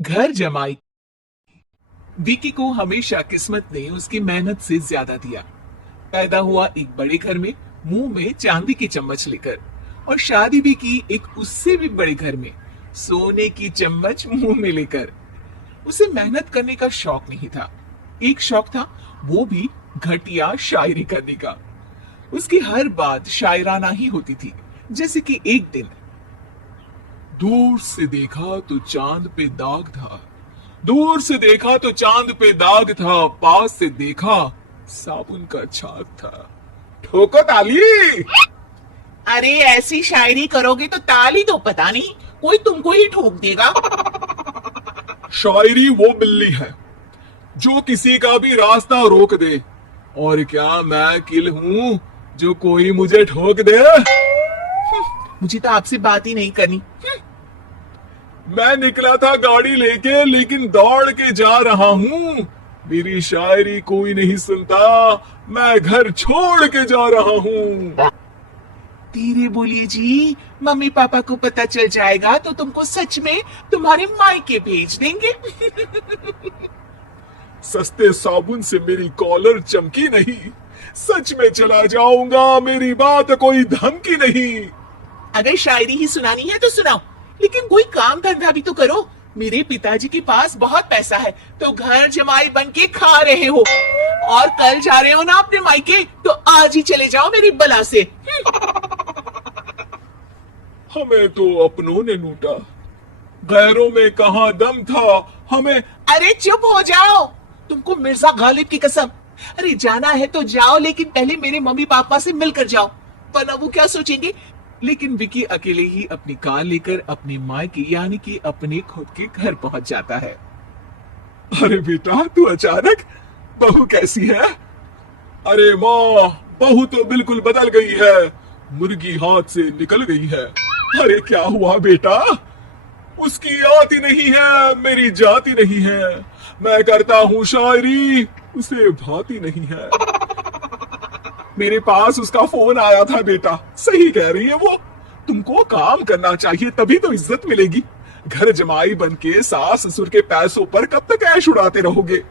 घर जमाई। विकी को हमेशा किस्मत ने उसकी मेहनत से ज्यादा दिया। पैदा हुआ एक बड़े घर में, मुंह में चांदी की चम्मच लेकर, और शादी भी की एक उससे भी बड़े घर में, सोने की चम्मच मुंह में लेकर। उसे मेहनत करने का शौक नहीं था। एक शौक था, वो भी घटिया शायरी करने का। उसकी हर बात शायराना ही होती थी। जैसे कि एक दिन, दूर से देखा तो चांद पे दाग था, दूर से देखा तो चांद पे दाग था, पास से देखा साबुन का छाग था। ठोको ताली। अरे ऐसी शायरी करोगे तो ताली तो पता नहीं कोई तुमको ही ठोक देगा। शायरी वो बिल्ली है जो किसी का भी रास्ता रोक दे, और क्या मैं किल हूं जो कोई मुझे ठोक दे। मुझे तो आपसे बात ही नहीं करनी। मैं निकला था गाड़ी लेके, लेकिन दौड़ के जा रहा हूँ। मेरी शायरी कोई नहीं सुनता, मैं घर छोड़ के जा रहा हूँ। धीरे बोलिए जी, मम्मी पापा को पता चल जाएगा तो तुमको सच में तुम्हारे मायके भेज देंगे। सस्ते साबुन से मेरी कॉलर चमकी नहीं, सच में चला जाऊंगा, मेरी बात कोई धमकी नहीं। अगर शायरी ही सुनानी है तो सुनाओ, लेकिन कोई काम धंधा भी तो करो। मेरे पिताजी के पास बहुत पैसा है तो घर जमाई बन के खा रहे हो, और कल जा रहे हो ना अपने मायके, तो आज ही चले जाओ मेरी बला से। हमें तो अपनों ने लूटा, गैरों में कहां दम था हमें। अरे चुप हो जाओ, तुमको मिर्जा गालिब की कसम। अरे जाना है तो जाओ, लेकिन पहले मेरे मम्मी पापा से मिलकर जाओ, वरना वो क्या सोचेंगे। लेकिन विकी अकेले ही अपनी कार लेकर अपने मायके यानी कि अपने खुद के घर पहुंच जाता है। अरे बेटा, तू अचानक, बहू कैसी है? अरे माँ, बहू तो बिल्कुल बदल गई है, मुर्गी हाथ से निकल गई है। अरे क्या हुआ बेटा? उसकी आती नहीं है, मेरी जाती नहीं है। मैं करता हूँ शायरी, उसे भाती नहीं है। मेरे पास उसका फोन आया था बेटा, सही कह रही है वो। तुमको काम करना चाहिए, तभी तो इज्जत मिलेगी। घर जमाई बन के सास ससुर के पैसों पर कब तक ऐश उड़ाते रहोगे?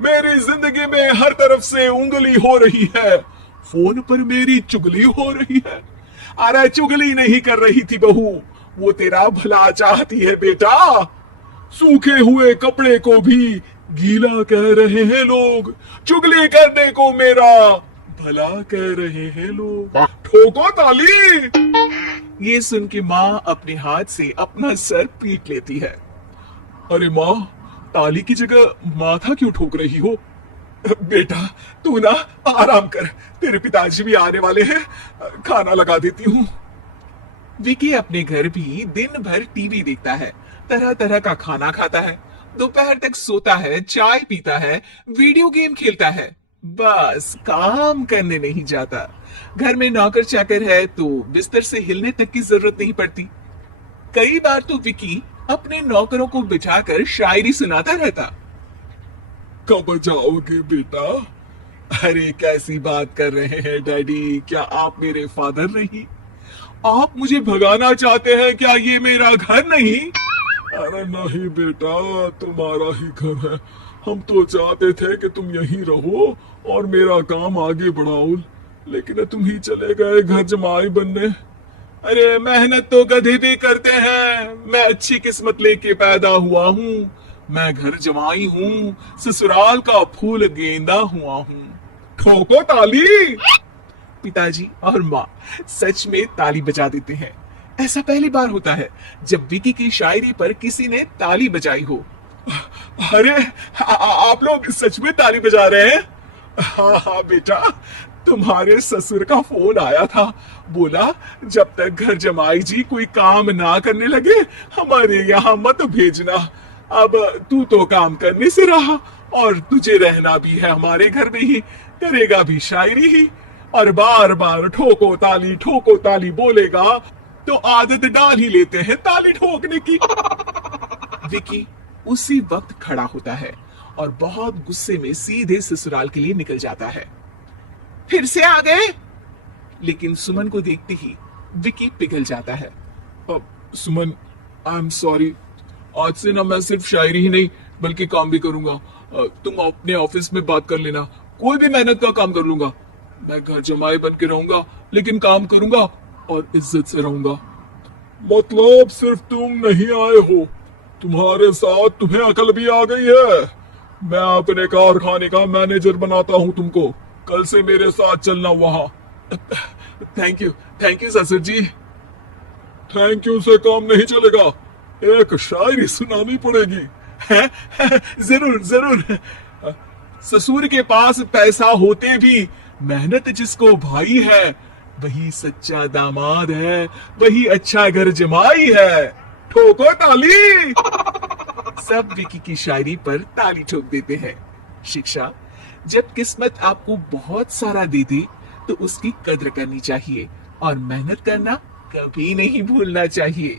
मेरी जिंदगी में हर तरफ से उंगली हो रही है, फोन पर मेरी चुगली हो रही है। अरे चुगली नहीं कर रही थी बहू, वो तेरा भला चाहती है बेटा। सूखे हुए कपड़े को भी गीला कह रहे हैं लोग, चुगली करने को मेरा भला कह रहे हैं लोग। ठोको ताली। ये सुन के माँ अपने हाथ से अपना सर पीट लेती है। अरे माँ, ताली की जगह माथा क्यों ठोक रही हो? बेटा तू ना आराम कर, तेरे पिताजी भी आने वाले हैं, खाना लगा देती हूँ। विकी अपने घर भी दिन भर टीवी देखता है, तरह तरह का खाना खाता है, दोपहर तक सोता है, चाय पीता है, वीडियो गेम खेलता है, बस काम करने नहीं जाता। घर में नौकर चाकर है तो बिस्तर से हिलने तक की जरूरत नहीं पड़ती। कई बार तो विकी अपने नौकरों को बिठाकर शायरी सुनाता रहता। कब जाओगे बेटा? अरे कैसी बात कर रहे हैं डैडी, क्या आप मेरे फादर नहीं? आप मुझे भगाना चाहते हैं क्या? ये मेरा घर नहीं। अरे नहीं बेटा, तुम्हारा ही घर है। हम तो चाहते थे कि तुम यहीं रहो और मेरा काम आगे बढ़ाओ, लेकिन तुम ही चले गए घर जमाई बनने। अरे मेहनत तो गधे भी करते हैं, मैं अच्छी किस्मत लेके पैदा हुआ हूँ। मैं घर जमाई हूँ, ससुराल का फूल गेंदा हुआ हूँ। ठोको ताली। पिताजी और माँ सच में ताली बजा देते हैं। ऐसा पहली बार होता है जब विकी की शायरी पर किसी ने ताली बजाई हो। अरे आप लोग सच में ताली बजा रहे हैं? हाँ हाँ बेटा, तुम्हारे ससुर का फोन आया था, बोला जब तक घर जमाई जी कोई काम ना करने लगे हमारे यहाँ मत भेजना। अब तू तो काम करने से रहा और तुझे रहना भी है हमारे घर में ही, करेगा भी शायरी ही, और बार बार ठोको ताली बोलेगा तो आदत डाल ही लेते हैं ताली ठोकने की। विकी उसी वक्त खड़ा होता है और बहुत गुस्से में सीधे ससुराल के लिए निकल जाता है। फिर से आ गए? लेकिन सुमन को देखते ही विकी पिघल जाता है। सुमन, आई एम सॉरी, आज से ना मैं सिर्फ शायरी ही नहीं बल्कि काम भी करूंगा। तुम अपने ऑफिस में बात कर लेना, कोई भी मेहनत का काम कर लूंगा। मैं घर जमाई बन के रहूंगा लेकिन काम करूंगा और इज्जत से रहूंगा। मतलब सिर्फ तुम नहीं आए हो, तुम्हारे साथ तुम्हें अकल भी आ गई है। मैं अपने कारखाने का मैनेजर बनाता हूँ तुमको, कल से मेरे साथ चलना वहां। थैंक यू ससुर जी। थैंक यू से काम नहीं चलेगा, एक शायरी सुनानी पड़ेगी। जरूर जरूर। ससुर के पास पैसा होते भी मेहनत जिसको भाई है, वही सच्चा दामाद है, वही अच्छा घर जमाई है। ठोको ताली। सब विकी की शायरी पर ताली ठोक देते हैं। शिक्षा, जब किस्मत आपको बहुत सारा दे दे तो उसकी कद्र करनी चाहिए और मेहनत करना कभी नहीं भूलना चाहिए।